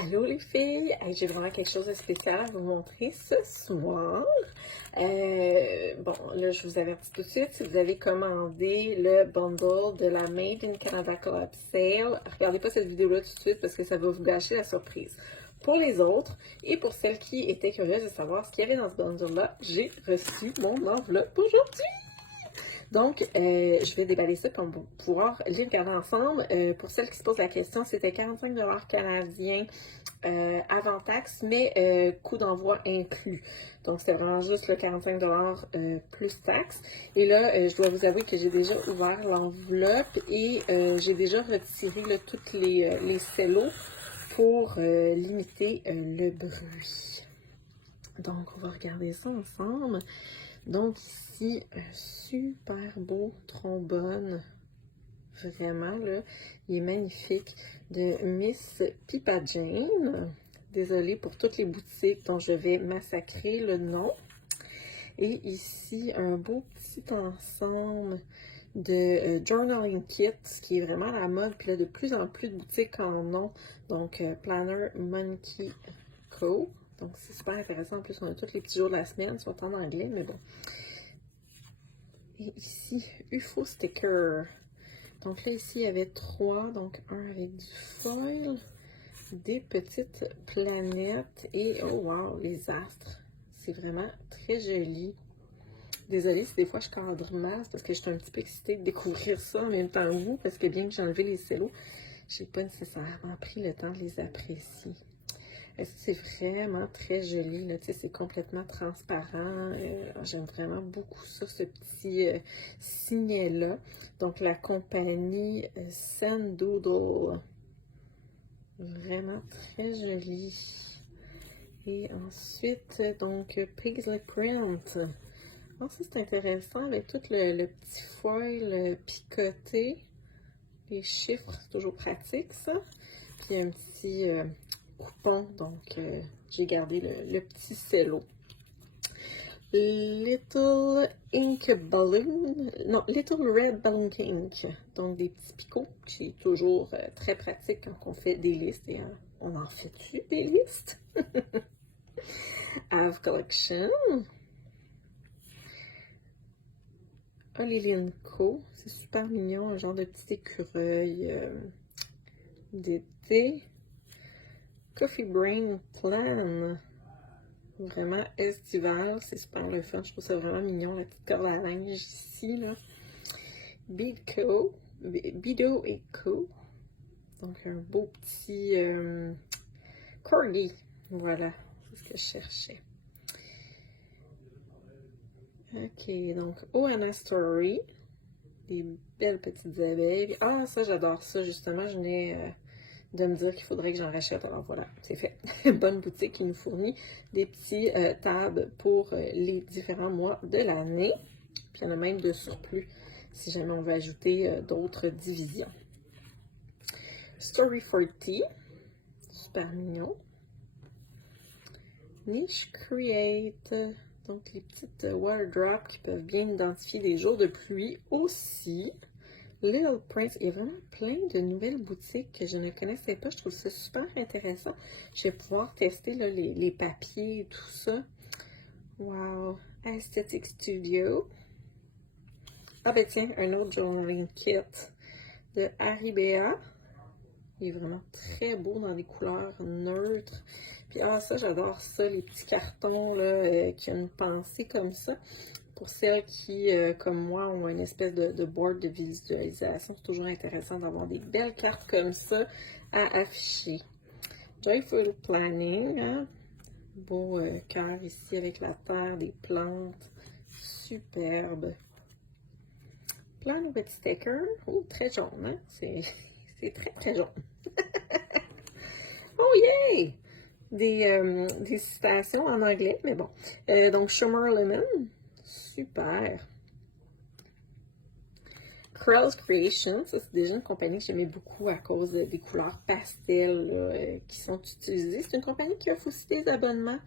Allô les filles! Hey, j'ai vraiment quelque chose de spécial à vous montrer ce soir. Bon, là, je vous avertis tout de suite, si vous avez commandé le bundle de la Made in Canada Collab Sale, regardez pas cette vidéo-là tout de suite parce que ça va vous gâcher la surprise. Pour les autres, et pour celles qui étaient curieuses de savoir ce qu'il y avait dans ce bundle-là, j'ai reçu mon enveloppe aujourd'hui! Donc, je vais déballer ça pour pouvoir les regarder ensemble. Pour celles qui se posent la question, c'était 45 $ canadiens avant taxe, mais coût d'envoi inclus. Donc, c'était vraiment juste le 45 $ plus taxe. Et là, je dois vous avouer que j'ai déjà ouvert l'enveloppe et j'ai déjà retiré là, tous les cellos pour limiter le bruit. Donc, on va regarder ça ensemble. Donc ici, un super beau trombone, vraiment là, il est magnifique, de Miss Pippa Jane. Désolée pour toutes les boutiques dont je vais massacrer le nom. Et ici, un beau petit ensemble de journaling kit, qui est vraiment à la mode, puis là, de plus en plus de boutiques en ont. Donc, Planner Monkey Co. Donc, c'est super intéressant. En plus, on a tous les petits jours de la semaine, soit en anglais, mais bon. Et ici, UFO sticker. Donc là, ici, il y avait 3. Donc, un avec du foil, des petites planètes et, oh wow, les astres. C'est vraiment très joli. Désolée si des fois je cadre mal, parce que je suis un petit peu excitée de découvrir ça en même temps que vous, parce que bien que j'ai enlevé les cellos, j'ai pas nécessairement pris le temps de les apprécier. C'est vraiment très joli, là, tu sais, c'est complètement transparent. J'aime vraiment beaucoup ça, ce petit signet-là. Donc, la compagnie Sendoodle. Vraiment très joli. Et ensuite, donc, Paisley Print. Oh, ça, c'est intéressant, avec tout le petit foil picoté. Les chiffres, c'est toujours pratique, ça. Puis, un petit coupon, donc j'ai gardé le petit cello. Little Ink Balloon, non, Little Red Balloon Ink, donc des petits picots, qui est toujours très pratique quand on fait des listes, et on en fait-tu des listes? Have Collection, Olivine Co, c'est super mignon, un genre de petit écureuil d'été. Coffee Brain Plan, vraiment estival, c'est super le fun, je trouve ça vraiment mignon, la petite corde à linge ici, là. Bido et Co, donc un beau petit corgi, voilà, c'est ce que je cherchais. Ok, donc Oana Story, des belles petites abeilles. Ah, ça j'adore ça, justement, je venais de me dire qu'il faudrait que j'en rachète. Alors voilà, c'est fait. Bonne boutique qui nous fournit des petits tabs pour les différents mois de l'année. Puis il y en a même de surplus si jamais on veut ajouter d'autres divisions. Story 40, super mignon. Niche Create, donc les petites water drops qui peuvent bien identifier des jours de pluie aussi. Little Prince, il y a vraiment plein de nouvelles boutiques que je ne connaissais pas. Je trouve ça super intéressant. Je vais pouvoir tester là, les papiers et tout ça. Wow! Aesthetic Studio. Ah ben tiens, un autre journaling kit de Haribea. Il est vraiment très beau dans des couleurs neutres. Puis ah ça, j'adore ça, les petits cartons là, qui ont une pensée comme ça. Pour celles qui, comme moi, ont une espèce de board de visualisation, c'est toujours intéressant d'avoir des belles cartes comme ça à afficher. Joyful Planning, hein? Beau cœur ici avec la terre, des plantes, superbe. Plein de petits stickers, oh, très jaune, hein? C'est très très jaune. Oh yay! Des citations en anglais, mais bon. Donc, Summer Lemon, super. Krell's Creations, ça c'est déjà une compagnie que j'aimais beaucoup à cause des couleurs pastel là, qui sont utilisées. C'est une compagnie qui offre aussi des abonnements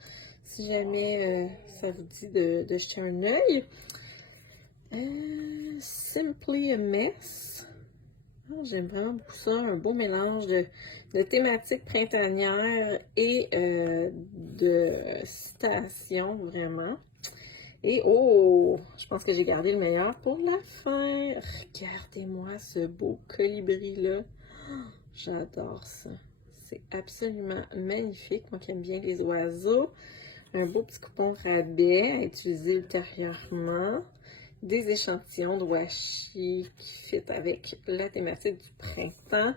si jamais ça vous dit de jeter un œil. Simply a Mess. Oh, j'aime vraiment beaucoup ça, un beau mélange de thématiques printanières et de citations, vraiment. Et oh, je pense que j'ai gardé le meilleur pour la fin. Regardez-moi ce beau colibri-là. J'adore ça. C'est absolument magnifique. Moi qui aime bien les oiseaux. Un beau petit coupon rabais à utiliser ultérieurement. Des échantillons de washi qui fit avec la thématique du printemps.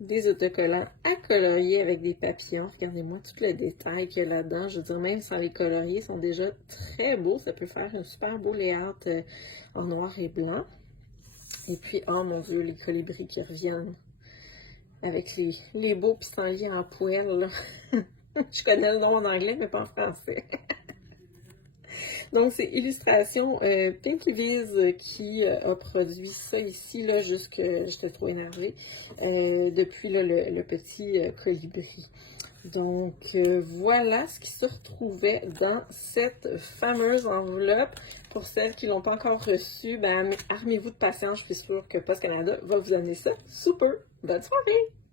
Des autocollants à colorier avec des papillons. Regardez-moi tout le détail qu'il y a là-dedans. Je veux dire, même sans les colorier, ils sont déjà très beaux. Ça peut faire un super beau layout en noir et blanc. Et puis, oh mon Dieu, les colibris qui reviennent avec les beaux pissenlits en poêle. Je connais le nom en anglais, mais pas en français. Donc, c'est Illustration Pinky Viz qui a produit ça ici, là, jusque j'étais trop énervée, depuis là, le petit colibri. Donc, voilà ce qui se retrouvait dans cette fameuse enveloppe. Pour celles qui ne l'ont pas encore reçue, ben, armez-vous de patience, je suis sûre que Post Canada va vous amener ça. Super! Bonne soirée!